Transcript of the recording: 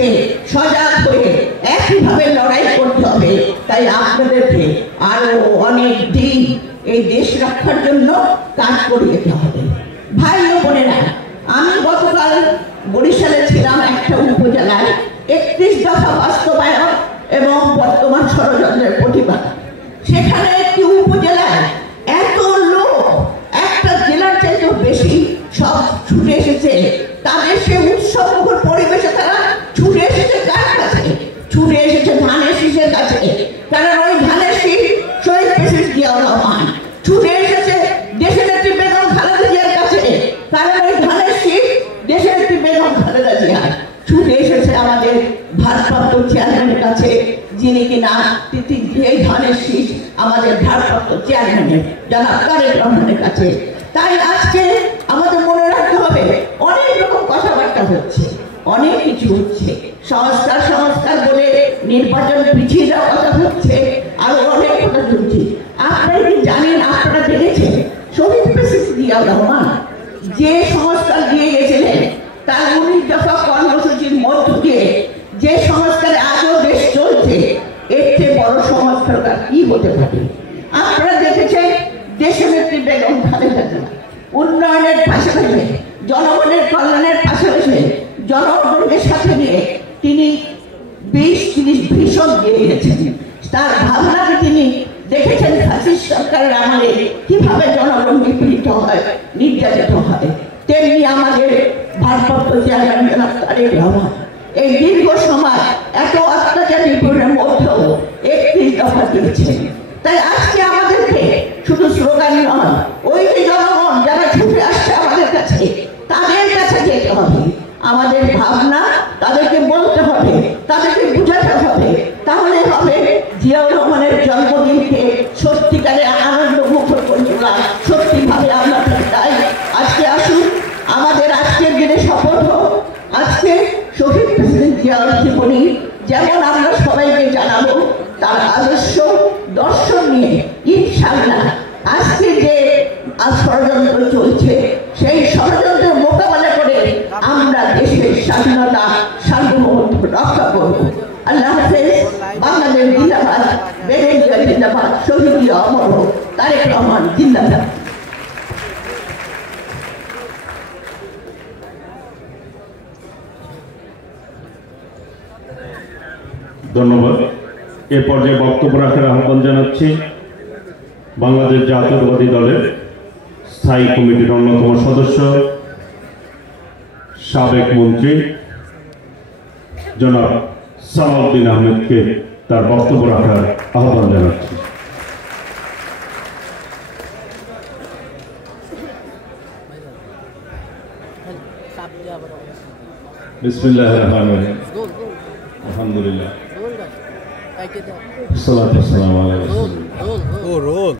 আজকে সজাগ হয়ে একইভাবে লড়াই করতে হবে। তাই আপনাদেরকে আরো অনেক দিন এই দেশ রক্ষার জন্য কাজ করে যেতে হবে। ভাই ও বোনেরা, আমি গতকাল বরিশালে ছিলাম একটা উপজেলায় 31 দফা বাস্তবায়ন এবং বর্তমান ষড়যন্ত্রের প্রতিবাদ। সেখানে একটি উপজেলায় এত লোক, একটা জেলার চাইতেও বেশি সব ছুটে এসেছে। তাদের সে উৎসবমুখর পরিবেশে তারা ছুটে এসেছে কার কাছে? ছুটে এসেছে ধানের শীষের কাছে। কারণ ওই ধানের শীষ শহীদ প্রেসিডেন্ট জিয়াউর রহমান। ছুটে এসেছে দেশের নেত্রী বেগম খালেদা জিয়ার কাছে। কারণ ওই ধানের শীষ দেশের নেত্রী বেগম খালেদা জিয়া। ছুটে এসেছে আমাদের ভারপ্রাপ্ত চেয়ারম্যানের কাছে, যিনি কিনা এই ধানের শীষ আমাদের ভারপ্রাপ্ত চেয়ারম্যানের জনাব তারেক রহমানের কাছে। তাই আজকে আমাদের মনে রাখতে হবে, অনেক রকম কথাবার্তা হচ্ছে, অনেক কিছু হচ্ছে, সংস্কার বলে নির্বাচন পিছিয়ে যাওয়ার কথা হচ্ছে, আরো অনেক কথা চলছে। আপনারা কি জানেন, আপনারা দেখেছেন শহীদ প্রেসিডেন্ট জিয়াউর রহমান যে সংস্কার দিয়ে গেছিলেন, তার 19 দফা কর্মসূচির মধ্য দিয়ে যে সংস্কারে আজও দেশ চলছে, এর চেয়ে বড় সংস্কার কি হতে পারে? আপনারা দেখেছেন দেশের নেত্রী বেগম খালেদা জিয়া উন্নয়নের পাশাপাশি, জনগণের কল্যাণের পাশাপাশি জনগণকে সাথে নিয়ে তিনি 20-30 ভীষণ দিয়ে গেছেন। তার ভাবনাকে তিনি দেখেছেন ফ্যাসিস্ট সরকারের আমলে কিভাবে জনগণ নিপীড়িত হয়, নির্যাতিত হয়। তেমনি আমাদের ভারপ্রাপ্ত চেয়ারম্যান জনাব তারেক রহমান এই দীর্ঘ সময় এত অত্যাচার নিপীড়নের মধ্যেও 31 দফা দিয়েছেন। তাই আজকে আমাদেরকে শুধু স্লোগান নয়, ওই যে জনগণ যারা ছুটে আসছে আমাদের কাছে, তাদের কাছে যেতে হবে। আমাদের ভাবনা তাদেরকে বলতে হবে, তাদেরকে বুঝাতে হবে। তাহলে হবে জিয়াউর রহমানের জন্মদিনকে সত্যিকারে আনন্দ মুখর করে তোলা। সত্যিভাবে আমরা চাই আজকে আসুন, আমাদের আজকের দিনে শপথ হোক, আজকে শহীদ প্রেসিডেন্ট জিয়াউর জীবনী যেমন আমরা সবাইকে জানাবো, তার আদর্শ দর্শন নিয়ে ইনশাআল্লাহ আজকে যে ষড়যন্ত্র চলছে, সেই ষড়যন্ত্রের মোকাবেলা করে আমরা দেশের স্বাধীনতা সার্বভৌমত্ব রক্ষা করব। আল্লাহ হাফেজ। বাংলাদেশ জিন্দাবাদ, বেগম জিয়া জিন্দাবাদ, শহীদ জিয়া অমর হোক, তারেক রহমান জিন্দাবাদ। ধন্যবাদ। এ পর্যায়ে বক্তব্য রাখার আহ্বান জানাচ্ছি বাংলাদেশ জাতীয়তাবাদী দলের স্থায়ী কমিটির অন্যতম সদস্য, সাবেক মন্ত্রী জনাব সালাউদ্দিন আহমেদকে তার বক্তব্য রাখার আহ্বান জানাচ্ছি। বিসমিল্লাহির রহমানির রহিম। আলহামদুলিল্লাহ। সালাতু ওয়াস সালামু আলা রাসূলিল্লাহ।